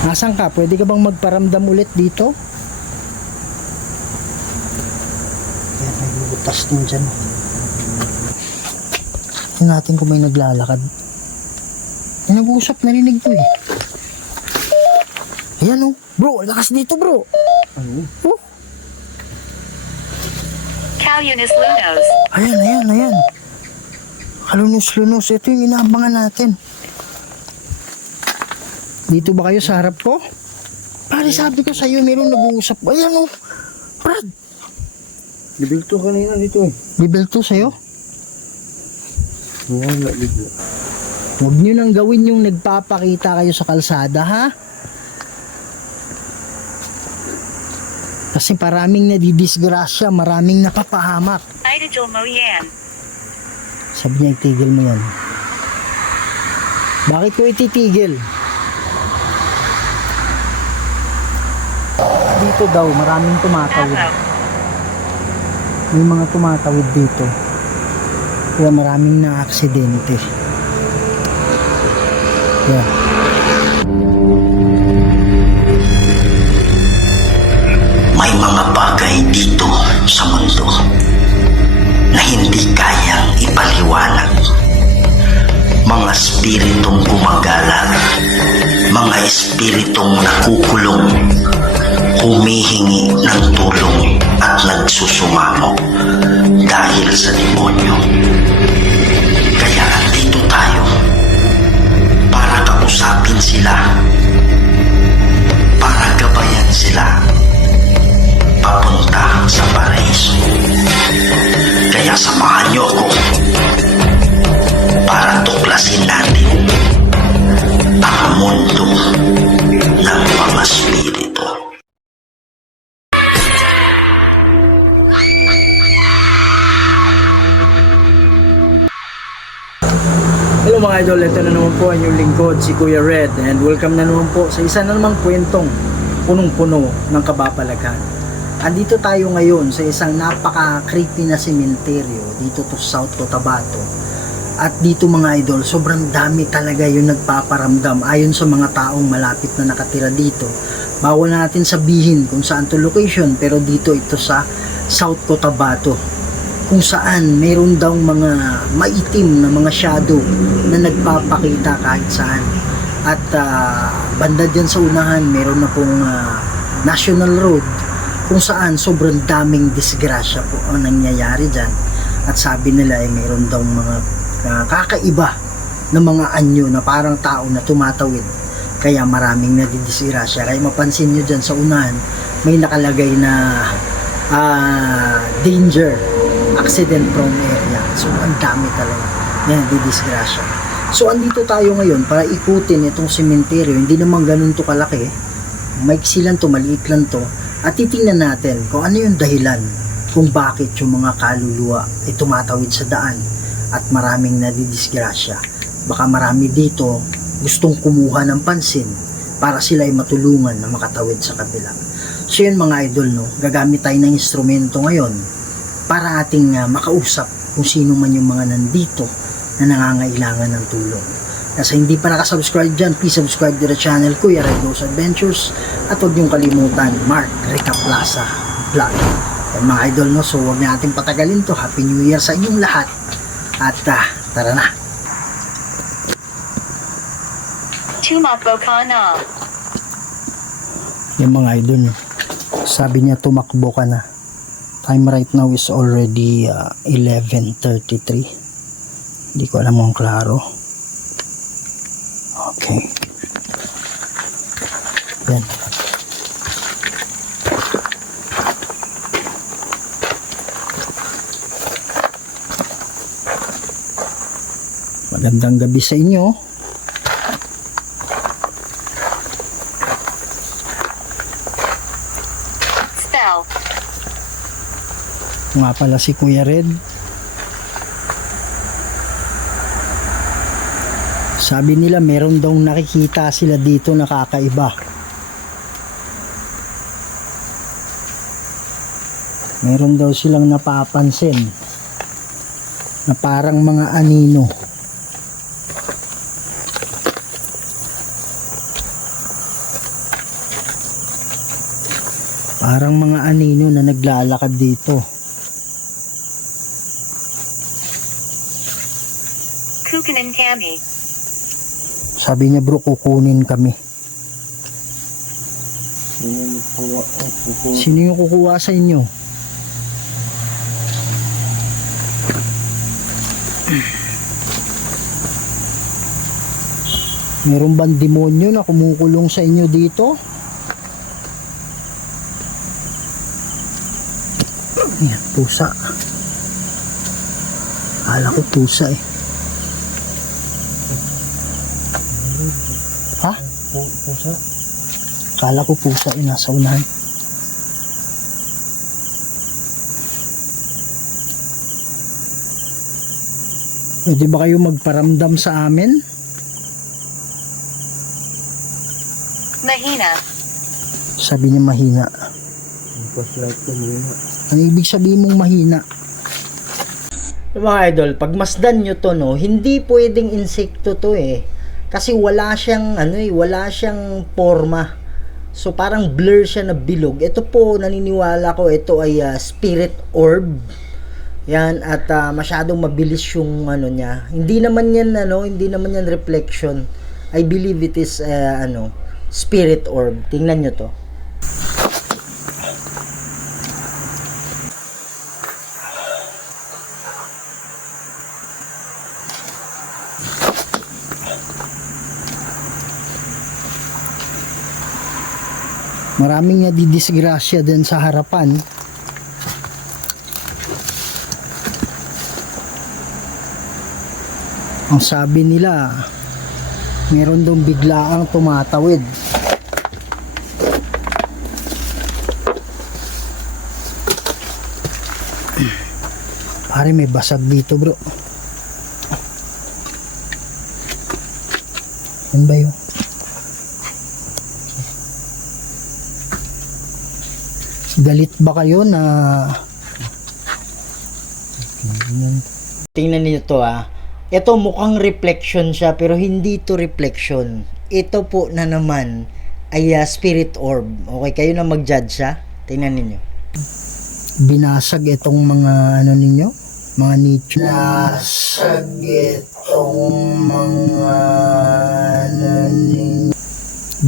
Nasaan ka? Pwede ka bang magparamdam ulit dito? Yan, may butas din dyan. Tingnan natin kung may naglalakad. May nag-uusap, narinig ko eh. Ayan oh. Bro, lakas dito bro. Ano? Oh. Calunis Lunos. Ayan. Kalunos-lunos. Ito yung inaabangan natin. Dito ba kayo sa harap ko? Pare, sabi ko sa'yo, mayroong nag-uusap. Ayan o. Brad. Level 2 kanina dito eh. Level 2 sa'yo? Wala bigla. Huwag nyo nang gawin yung nagpapakita kayo sa kalsada, ha? Kasi maraming nadidisgrasya, maraming napapahamak. Idol mo yan. Sabi niya, itigil mo yan. Bakit ko ititigil? Dito daw, maraming tumatawid. May mga tumatawid dito. Kaya maraming na-aksidente. Yeah. May mga bagay dito sa mundo na hindi kayang ipaliwanag. Mga espiritong gumagala, mga espiritong nakukulong, humihingi ng tulong at nagsusumamo dahil sa demonyo. Kaya andito tayo para kausapin sila, para gabayan sila papunta sa paraiso. Kaya samahan niyo ako para tuklasin natin ang mundo ng mga spirito. Hello mga idol, ito na naman po ang inyong lingkod, si Kuya Red, and welcome na naman po sa isa na namang kwentong punong-puno ng kabapalaghan. Andito tayo ngayon sa isang napaka-creepy na sementeryo dito to South Cotabato. At dito mga idol, sobrang dami talaga yung nagpaparamdam ayon sa mga taong malapit na nakatira dito. Bawal natin sabihin kung saan to location, pero dito ito sa South Cotabato, kung saan mayroon daw mga maitim na mga shadow na nagpapakita kahit saan. At banda dyan sa unahan, mayroon na pong National Road, kung saan sobrang daming disgrasya po ang nangyayari dyan. At sabi nila ay mayroon daw mga kakaiba na mga anyo na parang tao na tumatawid, kaya maraming nadidisgrasya. Kaya mapansin nyo dyan sa unahan, may nakalagay na danger, accident prone area. So ang dami talaga na nadidisgrasya. So andito tayo ngayon para ikutin itong sementeryo. Hindi naman ganun to kalaki, maiksi lang to, maliit lang to. At titingnan natin kung ano yung dahilan kung bakit yung mga kaluluwa ay tumatawid sa daan at maraming nadidisgrasya. Baka marami dito gustong kumuha ng pansin para sila ay matulungan na makatawid sa kabila. So yun mga idol, no? Gagamit tayo ng instrumento ngayon para ating makausap kung sino man yung mga nandito na nangangailangan ng tulong. Kasi hindi pa nakasubscribe dyan, please subscribe to the channel Kuya Red Goes Adventures, at huwag niyong kalimutan Mark Rica Plaza Vlog. Yan mga idol, no? So huwag natin patagalin to. Happy New Year sa inyong lahat. At tara na. Tumakbo ka na. Yung mga idol, no? Sabi niya tumakbo ka na. Time right now is already 11:33. Hindi ko alam kung klaro. Okay. Yan. Magandang gabi sa inyo. Spell. Nga pala si Kuya Red. Sabi nila meron daw nakikita sila dito na kakaiba. Meron daw silang napapansin na parang mga anino. Parang mga anino na naglalakad dito. Kukan and Kami. Sabi niya bro, kukunin kami. Sino yung kukuha sa inyo? Meron bang demonyo na kumukulong sa inyo dito? Yan, pusa. Akala ko pusa eh. Ha? Pusa? Akala ko pusa eh, nasa unahan. Pwede ba kayo magparamdam sa amin? Mahina. Sabi niya mahina. Ang flashlight ko muna. Ang ibig sabihin mong mahina? Mga idol, pag masdan nyo to, no, hindi pwedeng insekto to eh. Kasi wala siyang, wala siyang forma. So parang blur siya na bilog. Ito po, naniniwala ko, ito ay spirit orb. Yan, at masyadong mabilis yung niya. Hindi naman yan reflection. I believe it is spirit orb. Tingnan nyo to. Maraming nadidisgrasya din sa harapan. Ang sabi nila, meron dong biglaang tumatawid. Pare, may basag dito bro. Yan ba yun? Galit ba kayo na tingnan niyo to ito mukhang reflection siya pero hindi to reflection. Ito po na naman ay spirit orb. Okay, kayo na mag-judge tingnan niyo. Binasag itong mga ninyo, mga nicho. Binasag itong mga ninyo.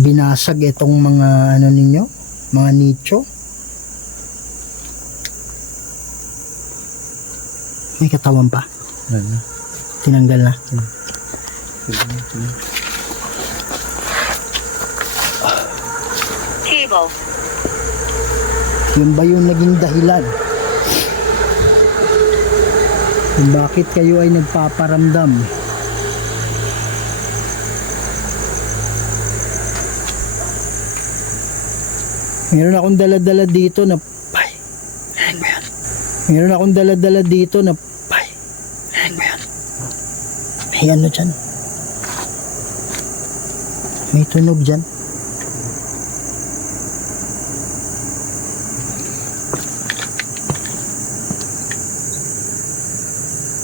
Binasag itong mga ninyo, mga nicho. May katawan pa. Ano? Tinanggal na. Cable. Yun ba yung naging dahilan? Kung bakit kayo ay nagpaparamdam? Meron akong dala-dala dito na Meron akong dala-dala dito na may dyan. May tunog dyan.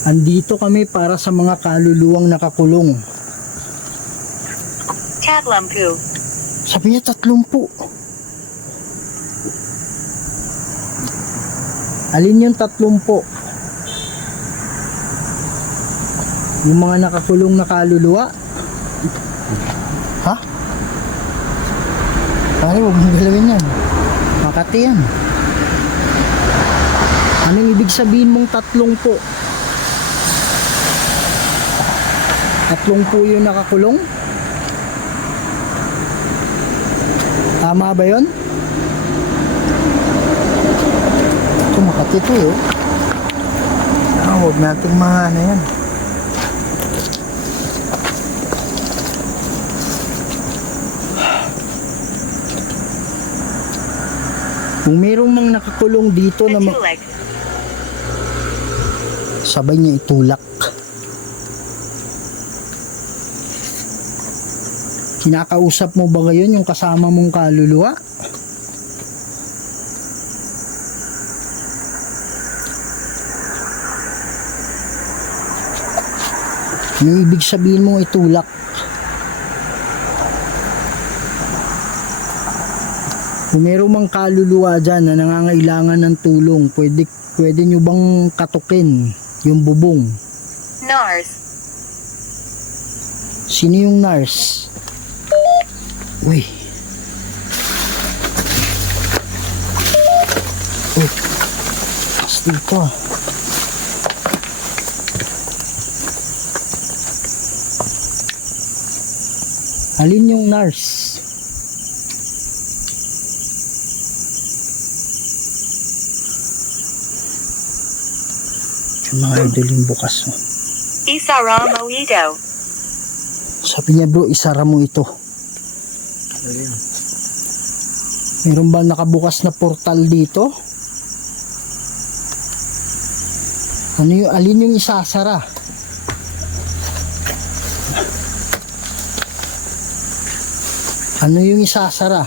Andito kami para sa mga kaluluwang nakakulong. Tatlampu. Sabi niya 30. Alin yung 30? Yung mga nakakulong na kaluluwa? Ha? Pare, huwag mong galawin yan. Makati yan. Anong ibig sabihin mong 30? 30 yung nakakulong? Tama ba yun? Ito, Makati ito eh. Huwag nating mga yan. Kung mayroong mang nakakulong dito na Tuleg. sabay niya itulak. Kinakausap mo ba ngayon yung kasama mong kaluluwa? Yung ibig sabihin mong itulak? Kung meron mang kaluluwa dyan na nangangailangan ng tulong, pwede nyo bang katukin yung bubong? NARS. Sino yung nurse? Uy. Uy. Takas dito ah. Alin yung nurse? Yung mga idol yung bukas mo. Isaramo ito. Sabi niya bro, isara mo ito. Meron ba nakabukas na portal dito? Ano yung, alin yung isasara? Ano yung isasara?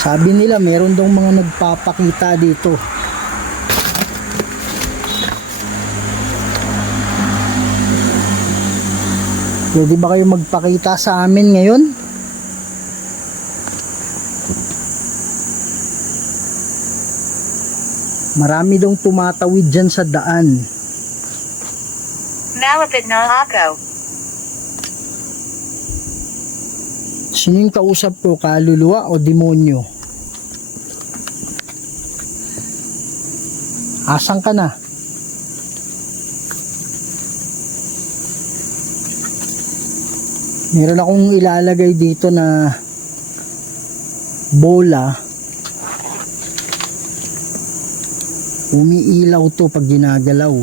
Sabi nila meron daw mga nagpapakita dito. Pwede ba kayo magpakita sa amin ngayon? Marami daw tumatawid dyan sa daan. Malapit na ako. Sino yung kausap ko? Kaluluwa o demonyo? Asan ka na? Meron akong ilalagay dito na bola. Umiilaw to pag ginagalaw.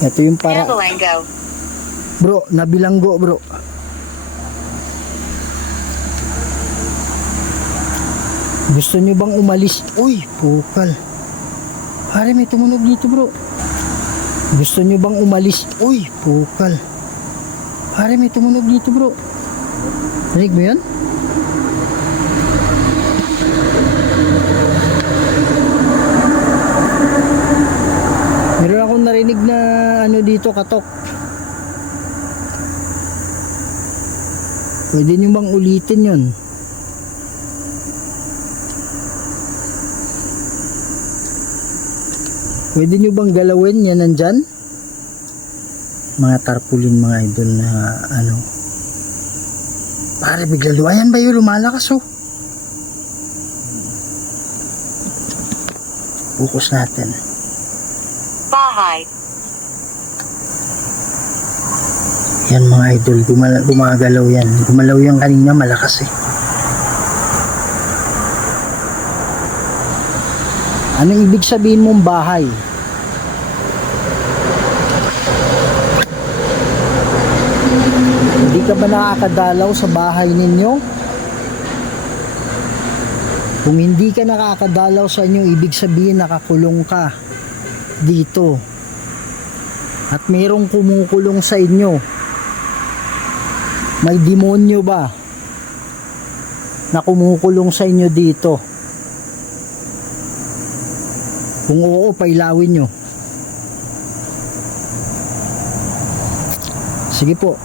Ito yung para... Nabalango. Bro, nabilanggo bro. Gusto nyo bang umalis? Uy, pukal. Pare, may tumunog dito bro. Gusto nyo bang umalis? Uy, pukal. Pare, may tumunog dito bro. Rinig mo yan? Meron akong narinig na ano dito, katok. Pwede nyo bang ulitin yun? Pwede nyo bang galawin yan nandyan? Mga tarpulin mga idol na ano. Pare bigla luwayan ba yun? Lumalakas oh. Focus natin. Bahay. Yan mga idol, gumagalaw yan. Gumalaw yan kanina, malakas eh. Anong ibig sabihin mong bahay? Hindi ka ba nakakadalaw sa bahay ninyo? Kung hindi ka nakakadalaw sa inyo, ibig sabihin nakakulong ka dito. At mayroong kumukulong sa inyo. May demonyo ba na kumukulong sa inyo dito? Kung oo, pailawin nyo. Sige po.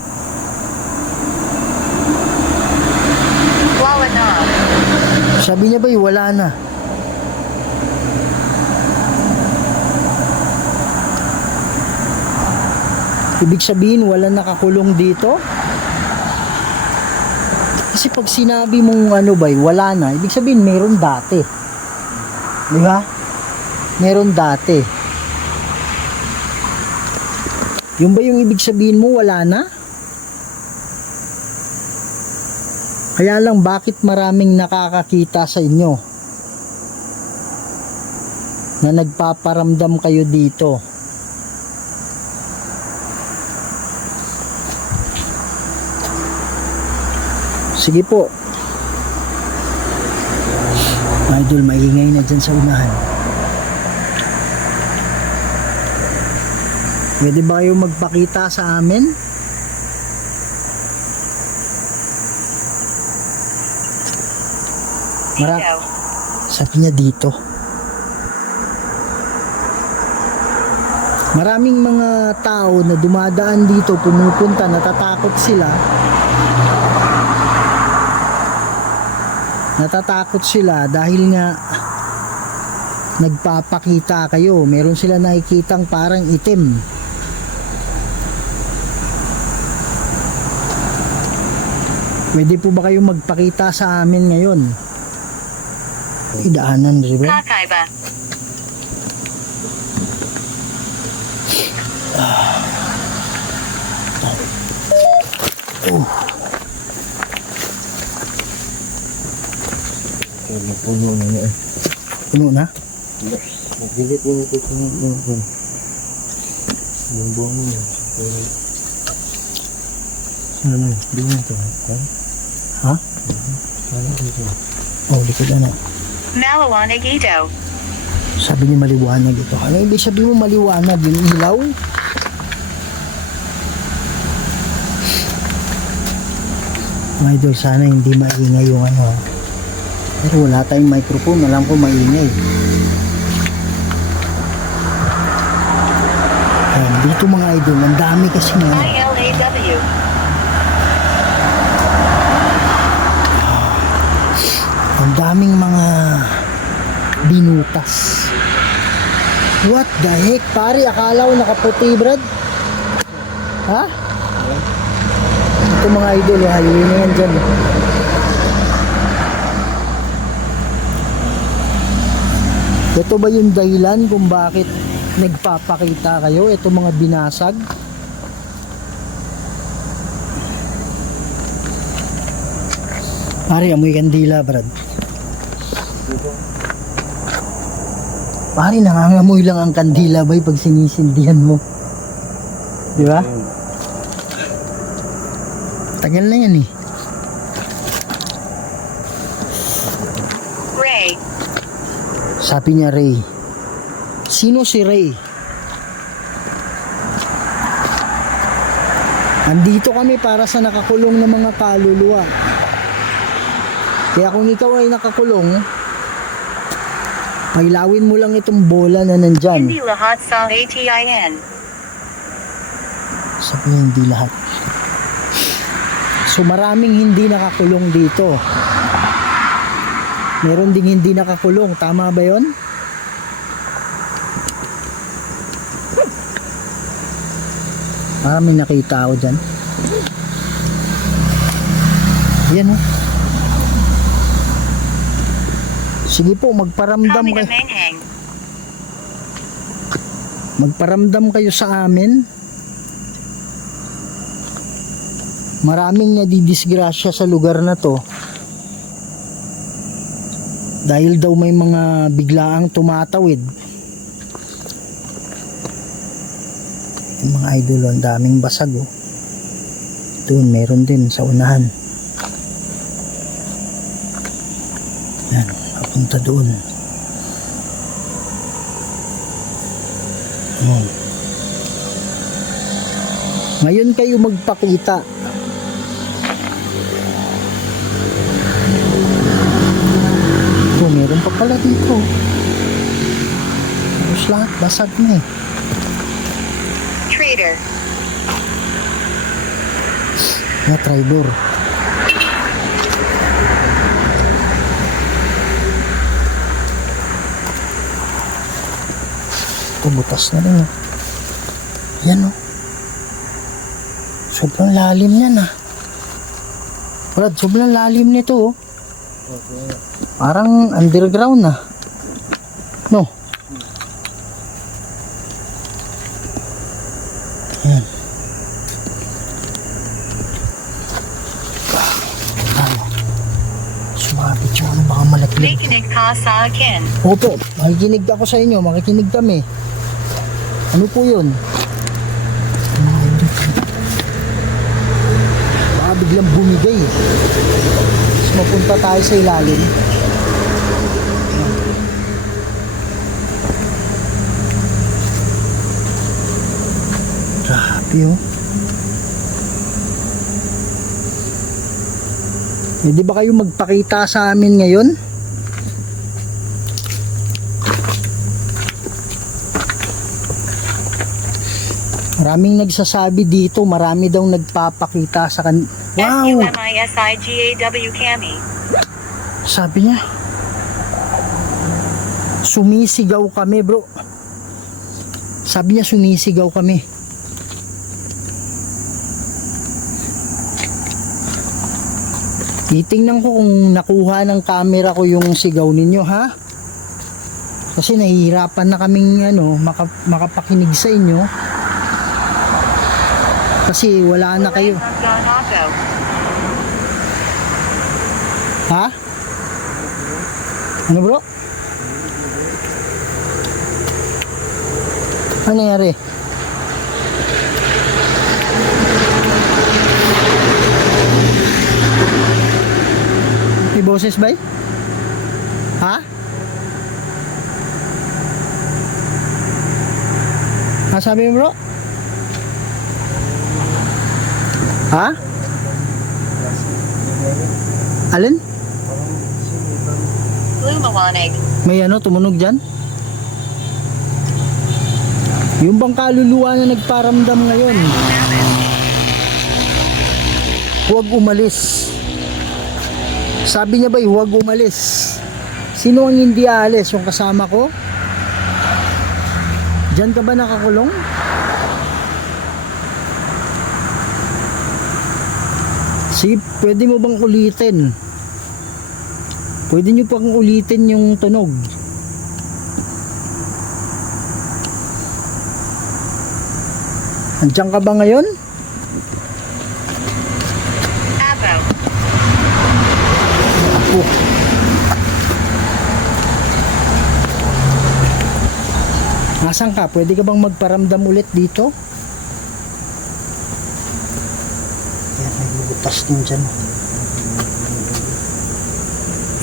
Wala na. Sabi niya ba wala na? Ibig sabihin wala nakakulong dito? Kasi pag sinabi mong ano ba, wala na, ibig sabihin meron dati. Di ba? Meron dati. Yung ba yung ibig sabihin mo wala na? Kaya lang bakit maraming nakakakita sa inyo na nagpaparamdam kayo dito? Sige po. Idol, maingay na dyan sa unahan. Pwede ba kayo magpakita sa amin? Dito. Sabi niya dito. Maraming mga tao na dumadaan dito, pumupunta, natatakot sila. Natatakot sila dahil nga nagpapakita kayo. Meron sila nakikitang parang itim. Pwede po ba kayong magpakita sa amin ngayon? Idaanan, River. Kakaiba. Kaya napuno na niya eh. Puno na? Magdilit yun ito yung buong niya. Ano yun? Di mo ito. Ha? Ano dito? Oh, likod na. Malawanagito. Sabi niya maliwanag ito. Ano ibig sabihin mo maliwanag? Yung ilaw? Mga idol, sana hindi maingay yung ano. Pero wala tayong microphone. Alam ko maingay. Ayan, dito mga idol, ang dami kasi nga. ILAW. Ang daming mga binutas. What the heck? Pare, akala ko nakaputi, Brad. Ha? Ito mga idol, halili na yan dyan. Ito ba yung dahilan kung bakit nagpapakita kayo? Ito mga binasag. Pare, amoy kandila, Brad. Pare, nangangamoy lang ang kandila bay pag sinisindihan mo. Di ba? Tagal na yan eh. Ray. Sabi niya Ray. Sino si Ray? Andito kami para sa nakakulong na mga kaluluwa. Kaya kung ikaw ay nakakulong, pailawin mo lang itong bola na nandyan. Hindi lahat sa ATIN. Sabi niya hindi lahat. So maraming hindi nakakulong dito. Meron ding hindi nakakulong. Tama ba yon? Maraming nakita ako dyan. Yan o. Sige po, magparamdam Kami na kayo. mengheng. Magparamdam kayo sa amin. Maraming nadidisgrasya sa lugar na to. Dahil daw may mga biglaang tumatawid. Yung mga idol, ang daming basag oh. Doon, meron din sa unahan. Yan, papunta doon. Oh. Ngayon kayo magpakita. Oh, meron pa pala dito. Tapos lahat, basag na eh. Trader. Na traitor. Butas na rin oh. Yan oh. Sobrang lalim yan ah. Brad, sobrang lalim nito oh. Parang underground na. No? Yan. Sumabit yung ano, baka malaki. Makikinig ka sa akin. Opo, makikinig ako sa inyo, makikinig kami. Ano po yun? Baka biglang bumigay. Tapos mapunta tayo sa ilalim. Grabe oh. Pwede ba kayo magpakita sa amin ngayon? Maraming nagsasabi dito, marami daw nagpapakita sa kan... Wow! SUMISIGAW Cami. Sabi niya, sumisigaw kami, bro. Sabi niya, sumisigaw kami. Titingnan ko kung nakuha ng camera ko yung sigaw ninyo, ha? Kasi nahihirapan na kaming makapakinig sa inyo. Kasi wala na kayo. Donato. Ha? Ano, bro? Ano nangyari? May boses ba? Ha? Sabi mo, bro? Ha? Alin? Lumawanig. May tumunog dyan? Yung bang kaluluwa na nagparamdam ngayon, huwag umalis. Sabi niya ba, huwag umalis. Sino ang hindi aalis? Yung kasama ko? Diyan ka ba nakakulong? Sige, pwede mo bang ulitin? Pwede nyo pang ulitin yung tunog. Andiyan ka ba ngayon? Abo. Oh. Nasaan ka? Pwede ka bang magparamdam ulit dito? Yan, nagbubutas din dyan.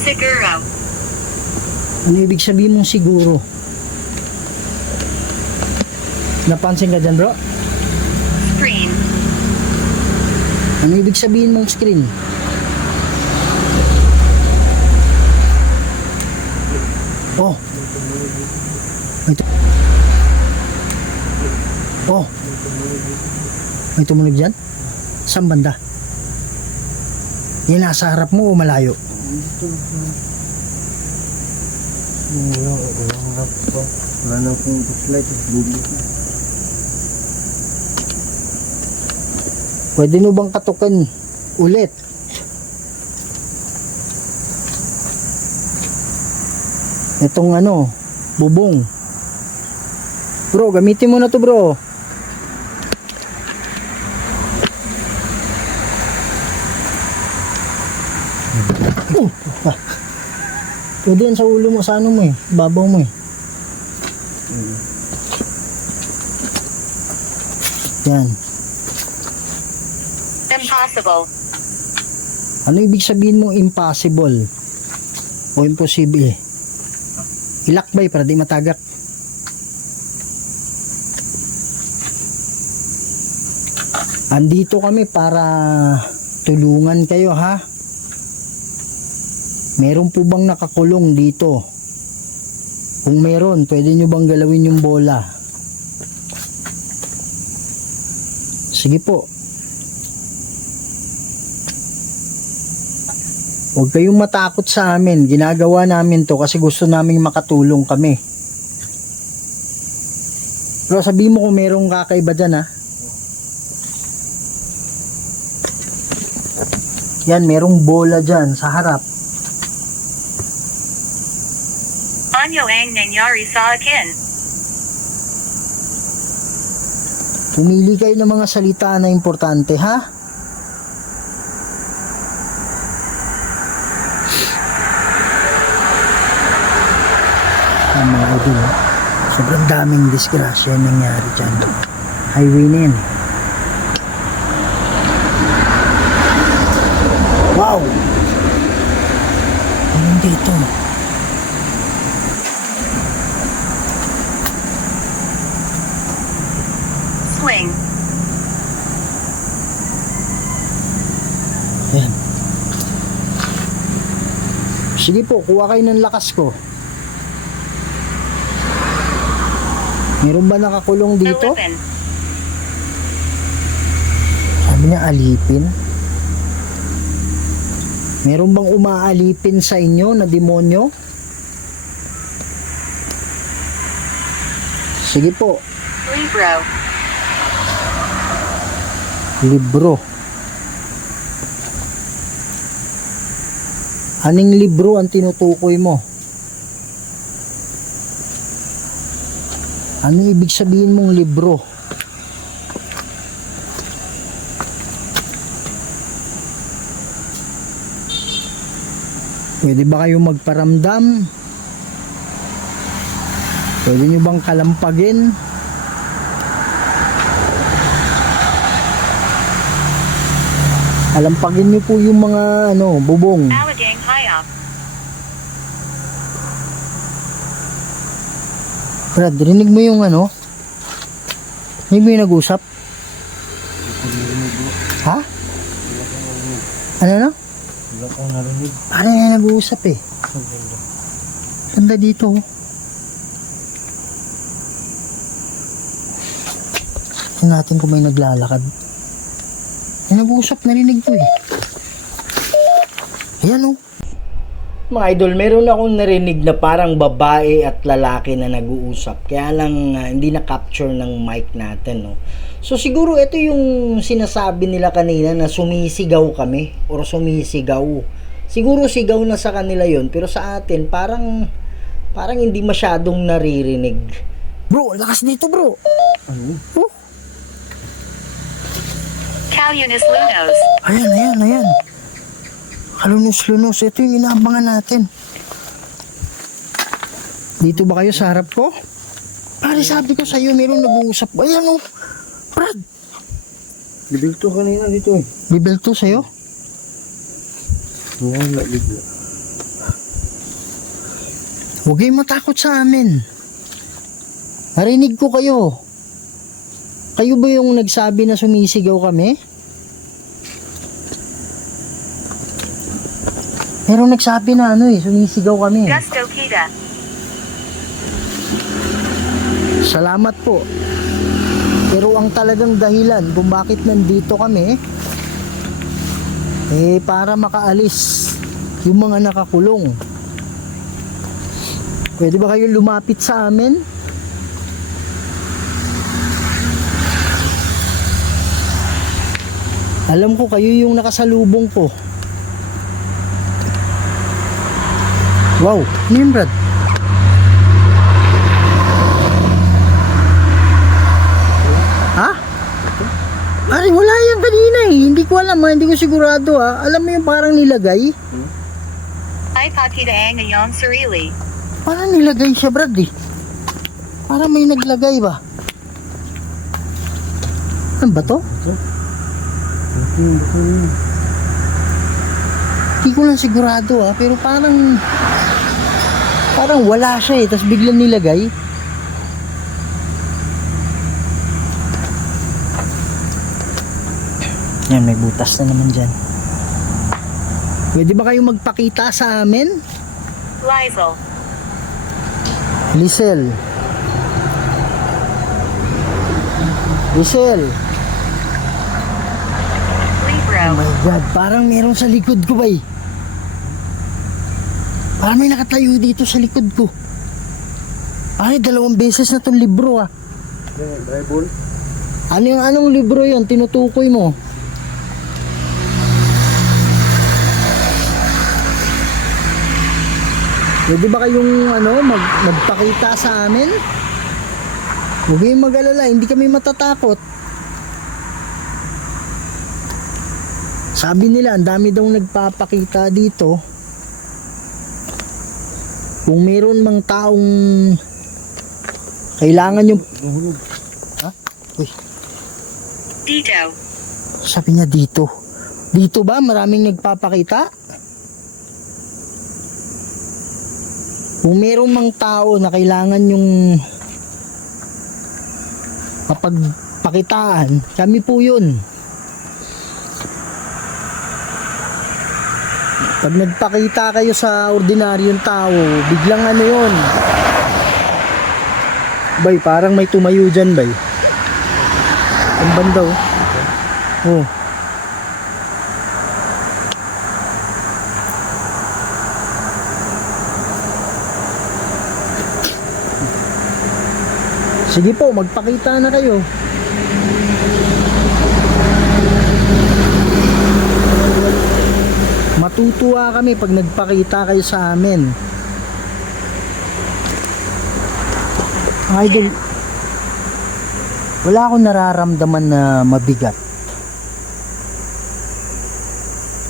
Siguro. Ano ibig sabihin mong siguro? Napansin ka dyan, bro? Screen. Ano ibig sabihin mong screen? Oh. Oh. May tumunog dyan? Saan banda? Yan nasa harap mo o malayo? Wala na akong flashlight. Bublik na. Pwede nyo bang katukan ulit? Itong bubong. Bro, gamitin mo na to, bro. Pwede yan sa ulo mo, sa mo babaw mo Yan. Impossible. Ano ibig sabihin mong impossible? O imposible? Ilakbay para di matagak. Andito kami para tulungan kayo, ha? Meron po bang nakakulong dito? Kung meron, pwede nyo bang galawin yung bola? Sige po. Huwag kayong matakot sa amin. Ginagawa namin to kasi gusto naming makatulong kami. Pero sabihin mo kung merong kakaiba dyan, ha? Yan, merong bola dyan sa harap. Anyo ang nangyari sa akin. Pumili kayo ng mga salita na importante, ha? Mga idol, sobrang daming disgrasya yung nangyari dyan. Highway na yan. Wow! Anong dito? Swing. Ayan. Sige po, kuha kayo ng lakas ko. Meron ba nakakulong dito? Open. Sabi niya alipin. Meron bang umaalipin sa inyo na demonyo? Sige po. Libro. Libro. Aning libro ang tinutukoy mo? Ano ibig sabihin mong libro? Pwede ba kayong magparamdam? Pwede nyo bang kalampagin? Kalampagin nyo po yung mga bubong. Alagang Hayop. Brad, rinig mo yung rinig mo yung nag-usap? Ha? Ano na? Wala kong narinig. Paano yung nag-uusap eh? Ganda dito. Tingnan natin kung may naglalakad. May nag-uusap, narinig ko eh. Ayan oh. Mga idol, meron akong narinig na parang babae at lalaki na nag-uusap. Kaya lang hindi na-capture ng mic natin. No? So siguro ito yung sinasabi nila kanina na sumisigaw kami or sumisigaw. Siguro sigaw na sa kanila yon, pero sa atin parang hindi masyadong naririnig. Bro, lakas dito bro. Ano? Oh. Calunis Lunos. Ayan. Kalunos-lunos. Ito yung inaabangan natin. Dito ba kayo sa harap ko? Pare, sabi ko sa'yo, meron nag-uusap. Ayan o. Brad. Level 2 kanina dito eh. Level 2 sa'yo? Wala, bigla. Huwag kayong matakot sa amin. Narinig ko kayo. Kayo ba yung nagsabi na sumisigaw kami? Pero nagsabi na sumisigaw kami. Gusto Kita. Salamat po. Pero ang talagang dahilan kung bakit nandito kami para makaalis yung mga nakakulong. Pwede ba kayo lumapit sa amin? Alam ko kayo yung nakasalubong ko. Wow, ano yun Brad? Ha? Pare, wala yan kanina eh. Hindi ko alam hindi ko sigurado Alam mo yung parang nilagay? Ay Patita ang ngayong sarili. Parang nilagay siya Brad eh. Parang may naglagay ba? Ano ba to? Hindi ko lang sigurado pero parang wala siya tapos biglang nilagay. Yan, may butas na naman dyan. Pwede ba kayong magpakita sa amin? Lizel. Lisel. Libro. Oh my God, parang meron sa likod ko ba eh. Parang may nakatayo dito sa likod ko. Ay, 2 beses na tong libro Bible? Anong libro yon tinutukoy mo? Pwede ba kayong magpakita sa amin? Huwag kayong mag-alala, hindi kami matatakot. Sabi nila, ang dami daw nagpapakita dito. Kung meron mang taong kailangan yung... Ha? Uy, Dito. sabi niya dito. Dito ba maraming nagpapakita? Kung meron mang tao na kailangan yung mapagpakitaan, kami po yun. Pag nagpakita kayo sa ordinaryong tao, biglang yun. Bay, parang may tumayo dyan, bay. Ang banda, oh. Sige po, magpakita na kayo. Matutuwa kami pag nagpakita kayo sa amin. Idol, wala akong nararamdaman na mabigat.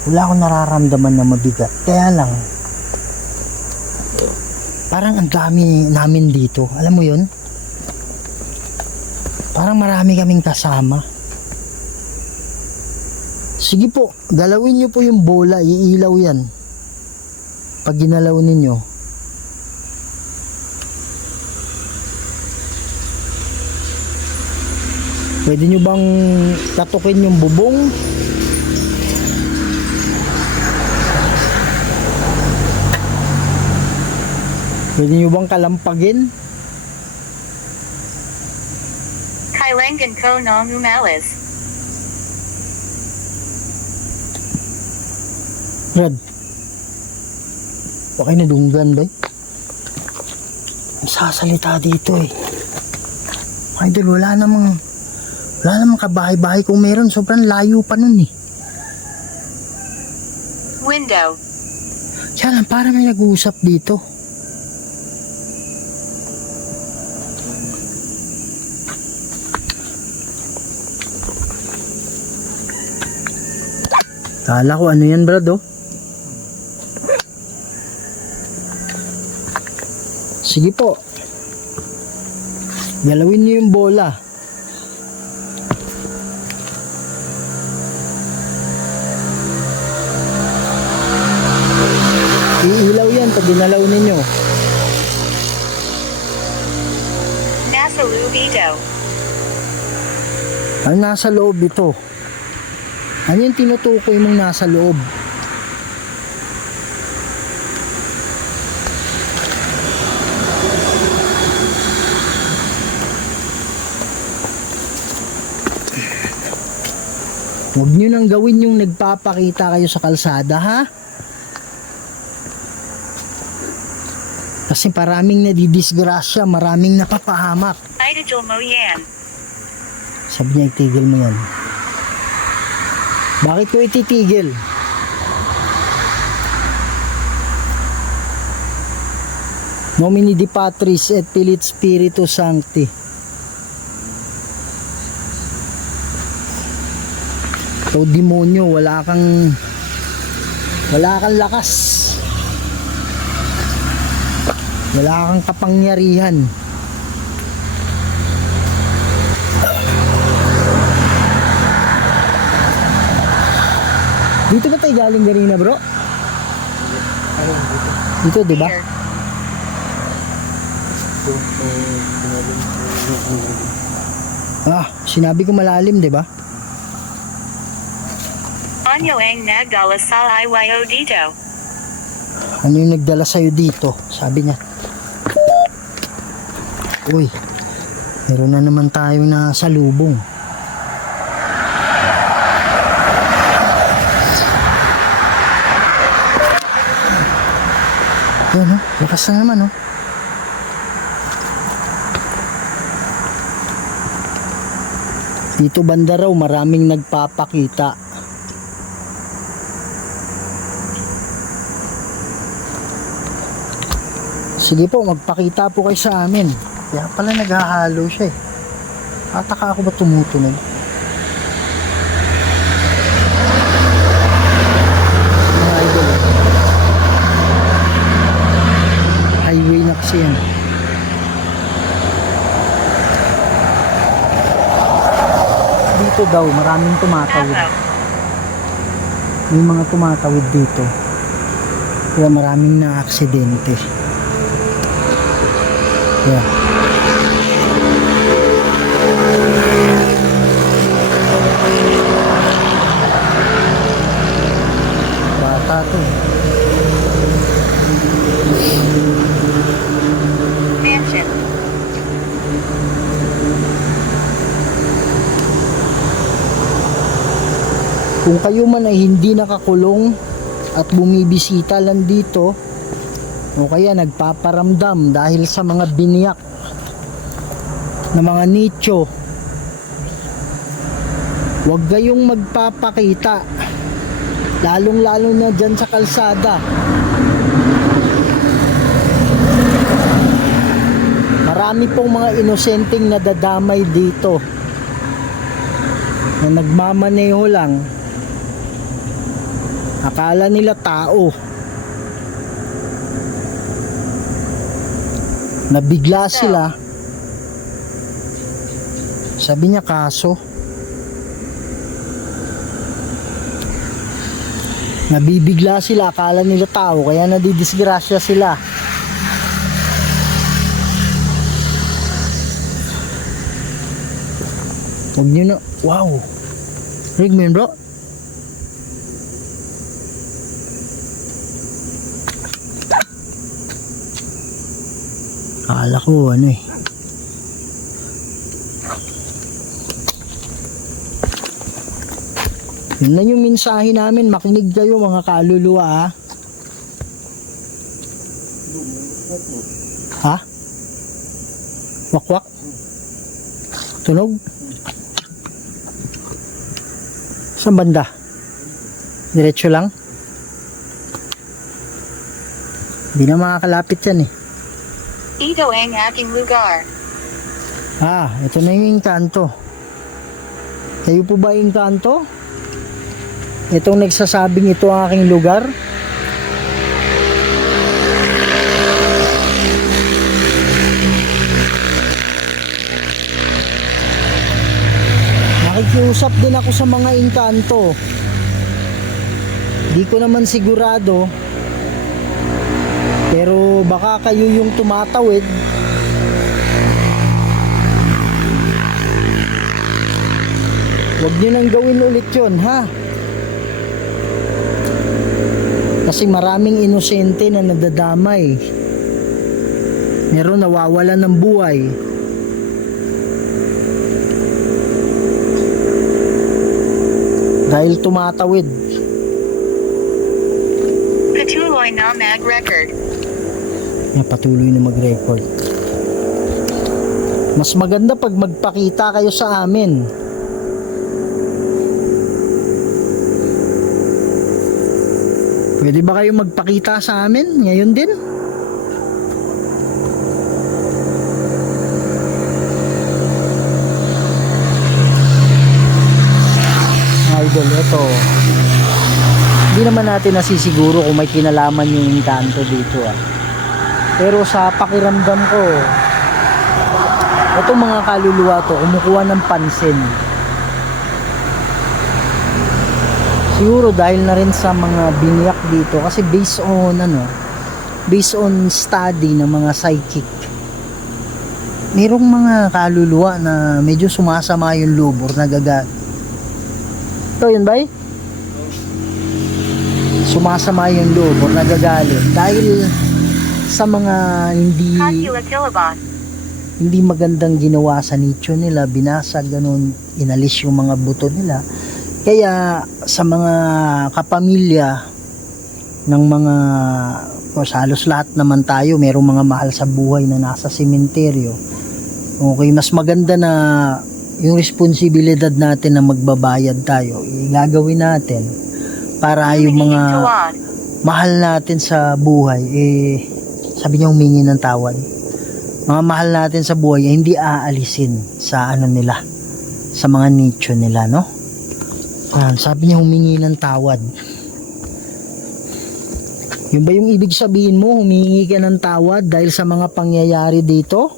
Wala akong nararamdaman na mabigat. Kaya lang, parang ang dami namin dito. Alam mo yun? Parang marami kaming kasama. Sige po, galawin nyo po yung bola. Iilaw yan. Pag ginalaw ninyo. Pwede nyo bang tatukin yung bubong? Pwede nyo bang kalampagin? Kailangan ko nang umalis. Brad, okay na dunggan ba? May sasalita dito eh. Idol, wala namang kabahay-bahay. Kung meron, sobrang layo pa nun eh. Window. Kaya lang, parang may nag-uusap dito. Kala ko ano yan, Brad, oh. Sige po. Galawin niyo yung bola. Iilaw yan pag ginalaw ninyo. Nasa loob ito. Ang nasa loob ito. Ano yung tinutukoy mong nasa loob? Huwag nyo nang gawin yung nagpapakita kayo sa kalsada, ha? Kasi maraming nadidisgrasya, maraming napapahamak. Idol mo yan. Sabi niya, itigil mo yan. Bakit ko ititigil? Nomini di Patris et Filii Spiritus Sancti. So demonyo, wala kang lakas. Wala kang kapangyarihan. Dito ba tayo galing kanina, bro? Dito, di ba? Here. Sinabi ko malalim, di ba? Anyo ang nagdala sa IYO dito. Ano yung nagdala sa'yo dito? Sabi niya. Uy, meron na naman tayo na salubong. Yan, oh. Lakas na naman, oh. Dito banda raw, maraming nagpapakita. Sige po, magpakita po kayo sa amin. Kaya pala naghahalo siya eh. Ataka ako ba tumutunog? Mga idol. Highway na kasi yan. Dito daw, maraming tumatawid. Nasa. May mga tumatawid dito. Kaya maraming na-aksidente. Yeah. Bata to eh. Mansion. Kung kayo man ay hindi nakakulong at bumibisita lang dito o kaya nagpaparamdam dahil sa mga biniyak na mga nicho. Huwag kayong magpapakita, lalong-lalo na dyan sa kalsada. Marami pong mga inosenteng nadadamay dito na nagmamaneho lang, akala nila tao, nabigla sila. Sabi niya kaso, nabibigla sila, akala nila tao, kaya nadidisgrasya sila. Huwag nyo na, wow, rig mo yun bro. Akala ko ano eh. Yun lang yung mensahe namin, makinig kayo mga kaluluwa ha. Ha? Wakwak? Tunog? Saan banda? Diretso lang? Hindi na makakalapit yan eh. Ito ang aking lugar. Ah, ito na yung engkanto. Kayo po ba engkanto? Itong nagsasabing ito ang aking lugar? Nakikiusap din ako sa mga engkanto. Di ko naman sigurado, pero baka kayo yung tumatawid. Huwag nyo nang gawin ulit yun, ha? Kasi maraming inosente na nadadamay. Meron nawawalan ng buhay. Dahil tumatawid. Patuloy na mag-record. Yan, patuloy na mag-record. Mas maganda pag magpakita kayo sa amin. Pwede ba kayo magpakita sa amin ngayon din? Idol, ito. Hindi naman natin nasisiguro kung may kinalaman yung engkanto dito ah. Pero sa pakiramdam ko, itong mga kaluluwa to kumukuha ng pansin. Siguro dahil na rin sa mga biniyak dito kasi based on study ng mga psychic. Merong mga kaluluwa na medyo sumasama yung loob or nagagat. Ito yun ba? Sumasama yung loob or nagagalit dahil sa mga hindi magandang ginawa sa nicho nila, binasag, ganun, inalis yung mga buto nila. Kaya sa mga kapamilya ng mga halos lahat naman tayo, merong mga mahal sa buhay na nasa sementeryo. Okay, mas maganda na yung responsibilidad natin na magbabayad tayo, gagawin natin para yung mga mahal natin sa buhay, sabi niya humingi ng tawad. Mga mahal natin sa buhay hindi aalisin sa ano nila, sa mga nicho nila, no? Sabi niya humingi ng tawad. Yun ba yung ibig sabihin mo, humingi ka ng tawad dahil sa mga pangyayari dito?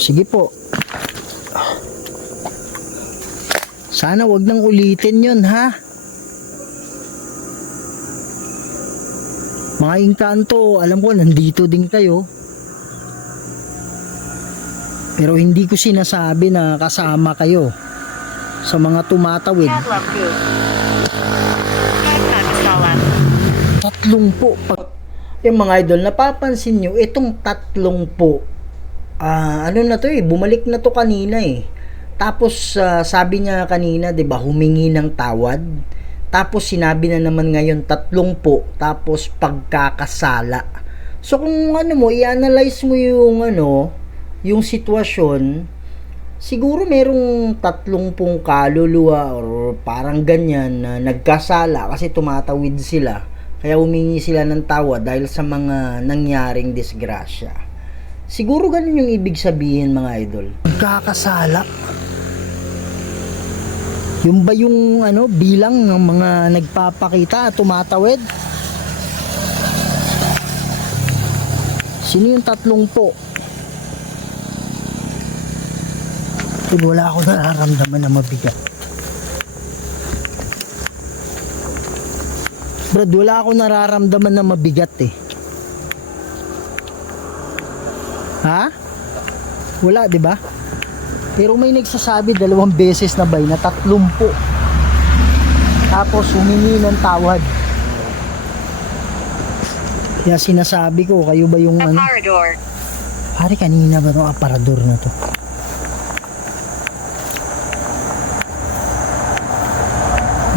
Sige po. Sana wag nang ulitin yun, ha? Mga engkanto, alam ko nandito din kayo. Pero hindi ko sinasabi na kasama kayo sa mga tumatawid. Tatlong po. Yung mga idol, napapansin nyo, itong tatlong po, ano na to bumalik na to kanina Tapos sabi niya kanina, 'di ba, humingi ng tawad Tapos sinabi na naman ngayon 30, tapos pagkakasala. So kung ano mo, i-analyze mo yung yung sitwasyon, siguro merong 30 kaluluwa or parang ganyan na nagkasala kasi tumatawid sila. Kaya humingi sila ng tawad dahil sa mga nangyaring disgrasya. Siguro ganun yung ibig sabihin, mga idol. Nagkakasala. Yung ba yung bilang ng mga nagpapakita at tumatawid? Sino yung 30? Wala ako nararamdaman na mabigat. Brad, wala ako nararamdaman na mabigat eh. Ha? Wala, 'di ba? Pero may nagsasabi 2 beses na bay na 30. Tapos humingi ng tawad. Kaya sinasabi ko, kayo ba yung Aparador. Pare, kanina ba 'tong aparador na to?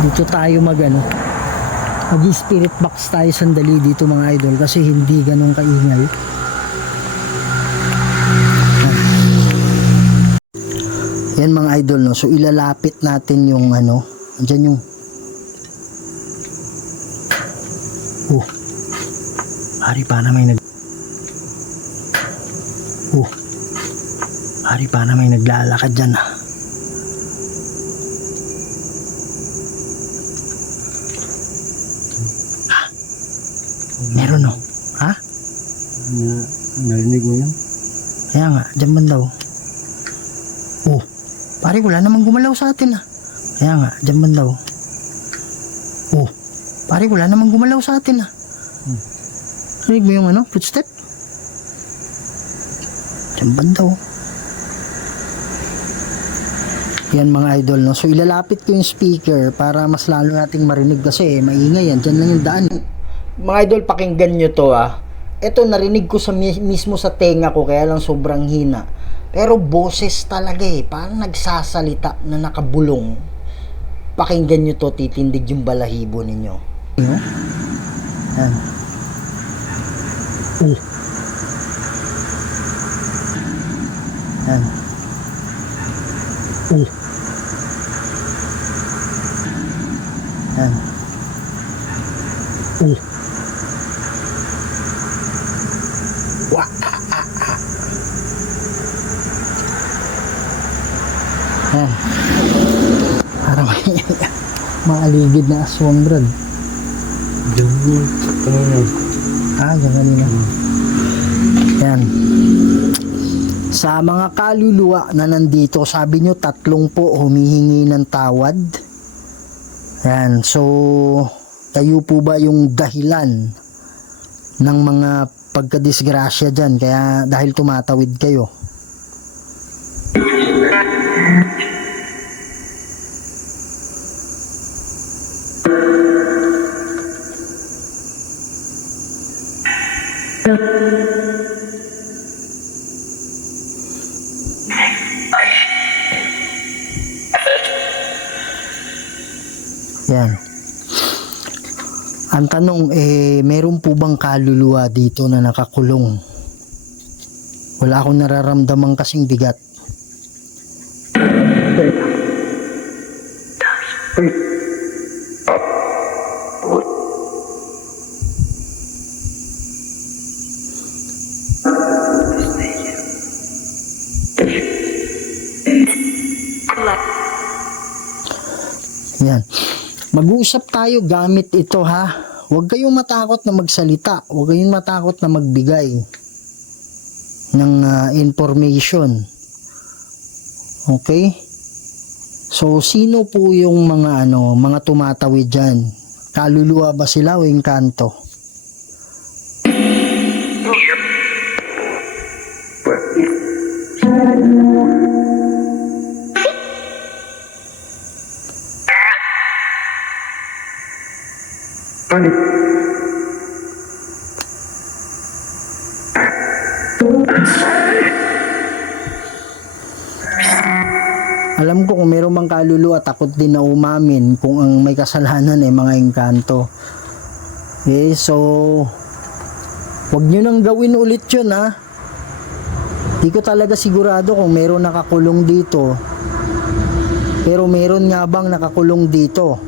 Dito tayo mag-spirit box tayo sandali dito, mga idol, kasi hindi ganun kaingay. Yan, mga idol, no? So ilalapit natin yung andyan yung hari pa na may naglalakad dyan, ha. Meron, no? Ha? Narinig mo yun? Kaya nga, dyan man daw. Pare, wala namang gumalaw sa atin, ha. Kaya nga, dyan man daw. Pare, wala namang gumalaw sa atin, ha. Narinig mo yung footstep? Dyan man daw. Yan, mga idol, no? So ilalapit ko yung speaker para mas lalo nating marinig kasi maingay yan. Dyan lang yung daan. Mga idol, pakinggan nyo to, ah. Ito, narinig ko mismo sa tenga ko, kaya lang sobrang hina. Pero boses talaga eh, parang nagsasalita na nakabulong. Pakinggan nyo to, titindig yung balahibo ninyo. Yan. Yan. Yan. Yan. Parang may maaligid na aswang, Brad. Diyan kanina. Yan. Sa mga kaluluwa na nandito, sabi nyo 30 humihingi ng tawad. Yan. So, kayo po ba yung dahilan ng mga pagkadisgrasya dyan? Kaya dahil tumatawid kayo. Yan. Ang tanong, meron po bang kaluluwa dito na nakakulong? Wala akong nararamdaman kasing bigat. Yan. Mag-uusap tayo gamit ito, ha. Huwag kayong matakot na magsalita. Huwag kayong matakot na magbigay ng information. Okay? So, sino po yung mga mga tumatawid dyan? Kaluluwa ba sila o engkanto? Alam ko po, kung meron mang kaluluwa, takot din na umamin kung ang may kasalanan ay mga engkanto. Okay, so huwag nyo nang gawin ulit yun, ha. Di ko talaga sigurado kung meron nakakulong dito, pero meron nga bang nakakulong dito?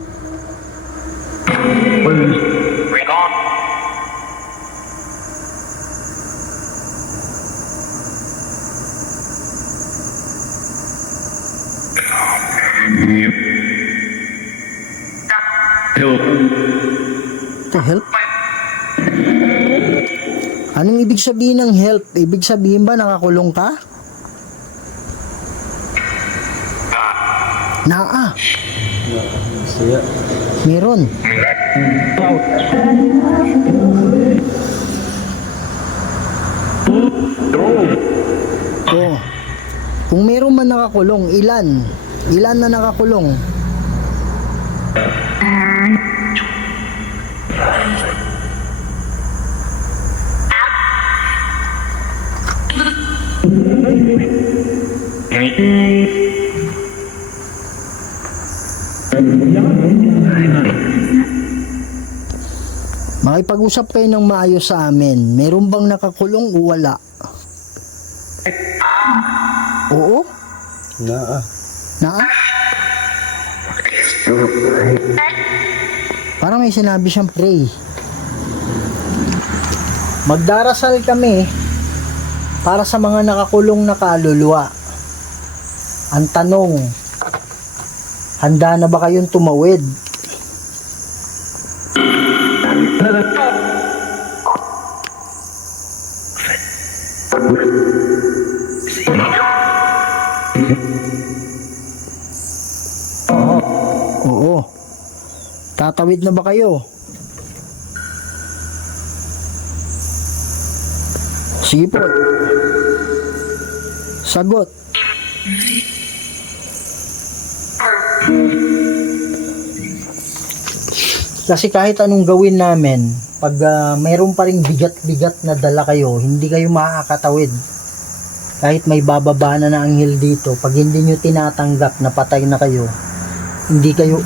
Bring on. To help? Anong ibig sabihin ng help? Ibig sabihin ba nakakulong ka? Naa. Saya. Meron. Oh. Kung meron man nakakulong, ilan? Ilan na nakakulong? Makipag-usap kayo ng maayos sa amin. Meron bang nakakulong o wala? Oo? Naa. Naa? Parang may sinabi siyang pray. Magdarasal kami para sa mga nakakulong na kaluluwa. Ang tanong, handa na ba kayong tumawid? Oo. Tatawid na ba kayo? Sige po. Sagot. Kasi kahit anong gawin namin, pag mayroon pa ring bigat-bigat na dala kayo, hindi kayo makakatawid. Kahit may bababa na anghel dito, pag hindi nyo tinatanggap na patay na kayo, hindi kayo...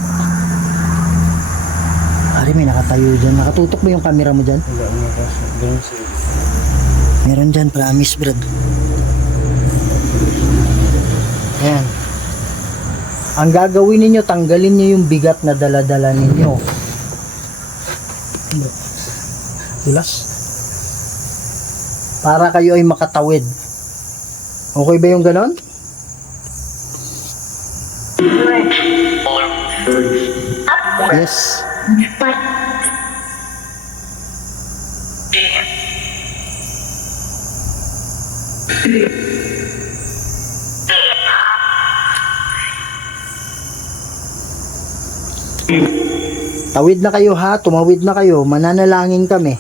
Ari, may nakatayo dyan. Nakatutok mo yung camera mo dyan? Wala na kasi. Ganun siya. Meron dyan, promise, brad. Ayan. Ang gagawin ninyo, tanggalin nyo yung bigat na dala-dala ninyo. Tulas. Para kayo ay makatawid. Okay ba yung ganon? Yes. Tawid na kayo ha, tumawid na kayo, mananalangin kami.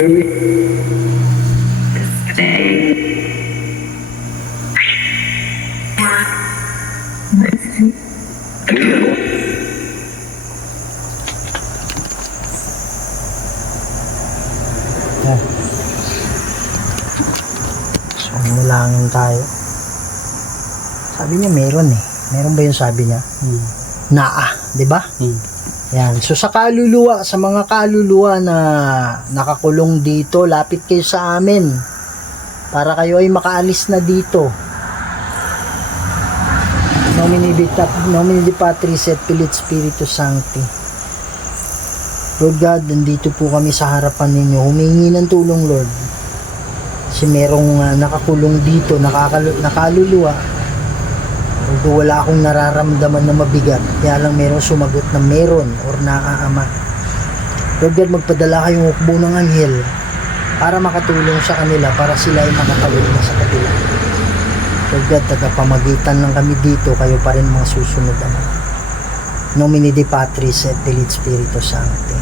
So, manalangin tayo. Sabi niya meron eh. Meron ba yung sabi niya? Naa, di ba? Yan. So sa kaluluwa, sa mga kaluluwa na nakakulong dito, lapit kayo sa amin para kayo ay makaalis na dito. Nomine Patris et Filii Spiritus Sancti. Lord God, nandito po kami sa harapan ninyo. Humingi ng tulong, Lord. Kasi merong nakakulong dito, nakaluluwa. Although wala akong nararamdaman na mabigat, kaya lang merong sumagot na meron or naaama. Lord God, magpadala kayong hukbo ng anghel para makatulong sa kanila, para sila ay makatawid na sa kabila. Lord God, tagapamagitan lang kami dito, kayo pa rin mga susunod. Nomine Patris et Filii Spiritus Sancti.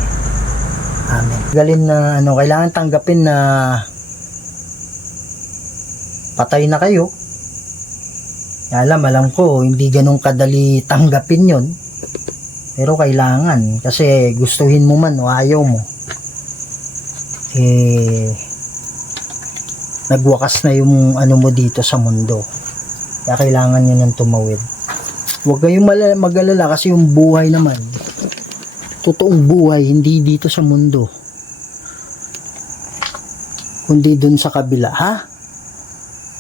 Amen. Galin na kailangan tanggapin na patay na kayo. Alam ko, hindi ganun kadali tanggapin yon. Pero kailangan, kasi gustuhin mo man o ayaw mo. nagwakas na yung ano mo dito sa mundo. Kaya kailangan nyo nang tumawid. Huwag kayong mag-alala kasi yung buhay naman, totoong buhay, hindi dito sa mundo, kundi dun sa kabila. Ha?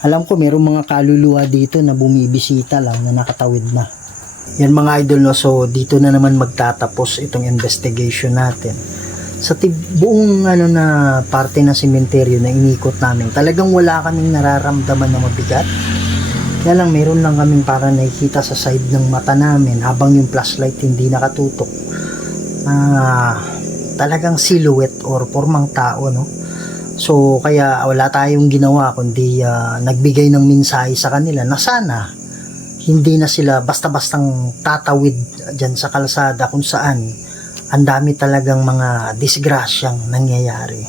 Alam ko merong mga kaluluwa dito na bumibisita lang, na nakatawid na. Yan mga idol, no? So dito na naman magtatapos itong investigation natin. Sa buong na parte ng sementeryo na inikot namin, talagang wala kaming nararamdaman na mabigat. Kaya lang meron lang kaming para nakikita sa side ng mata namin habang yung flashlight hindi nakatutok. Talagang silhouette or formang tao, no? So kaya wala tayong ginawa kundi nagbigay ng mensahe sa kanila na sana hindi na sila basta-bastang tatawid dyan sa kalsada kung saan ang dami talagang mga disgrasyang nangyayari.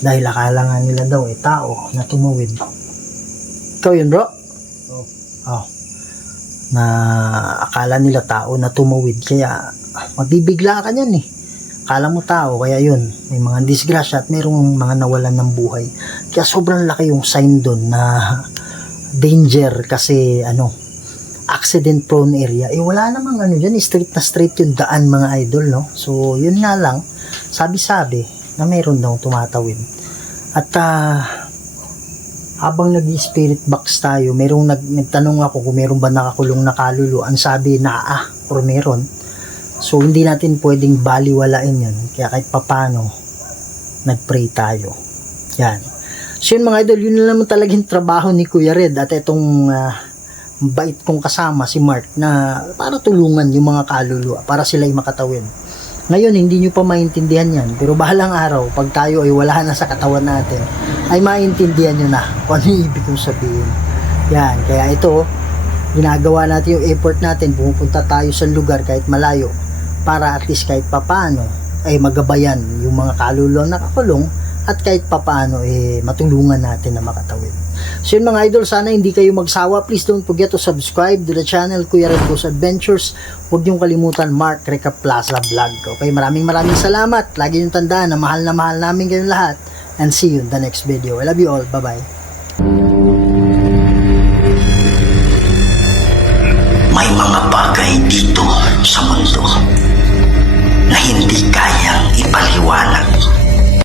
Dahil akala nga nila daw tao na tumawid. Ikaw yun, bro? Oh. Na akala nila tao na tumawid, kaya mabibigla ka niyan eh. Akala mo tao, kaya yun, may mga disgrasya at mayroong mga nawalan ng buhay. Kaya sobrang laki yung sign doon na danger kasi accident prone area. Wala namang dyan, straight na straight yung daan mga idol, no? So yun nga lang, sabi-sabi na mayroon daw tumatawid. At habang nag-spirit box tayo, merong nagtanong ako kung meron ba nakakulong na kaluluwa. Ang sabi or meron. So hindi natin pwedeng baliwalain yun. Kaya kahit papano, nag-pray tayo. Yan. So yun mga idol, yun na naman talagang trabaho ni Kuya Red at itong bait kong kasama si Mark na para tulungan yung mga kaluluwa, para sila ay makatawid. Ngayon, hindi nyo pa maintindihan yan. Pero bahalang araw, pag tayo ay wala na sa katawan natin, ay maintindihan nyo na kung ano yung ibig kong sabihin. Yan. Kaya ito, ginagawa natin yung effort natin. Pumupunta tayo sa lugar kahit malayo para at least kahit papaano ay magabayan yung mga kaluluwang nakakulong at kahit papaano matulungan natin na makatawid. So yun mga idol, sana hindi kayo magsawa. Please don't forget to subscribe to the channel Kuya Red Goes Adventures. Huwag niyong kalimutan Mark Recap Plaza Vlog. Okay, maraming salamat. Lagi niyong tandaan na mahal namin kayong lahat. And see you in the next video. I love you all. Bye-bye. May mga bagay dito sa mundo na hindi kayang ipaliwanag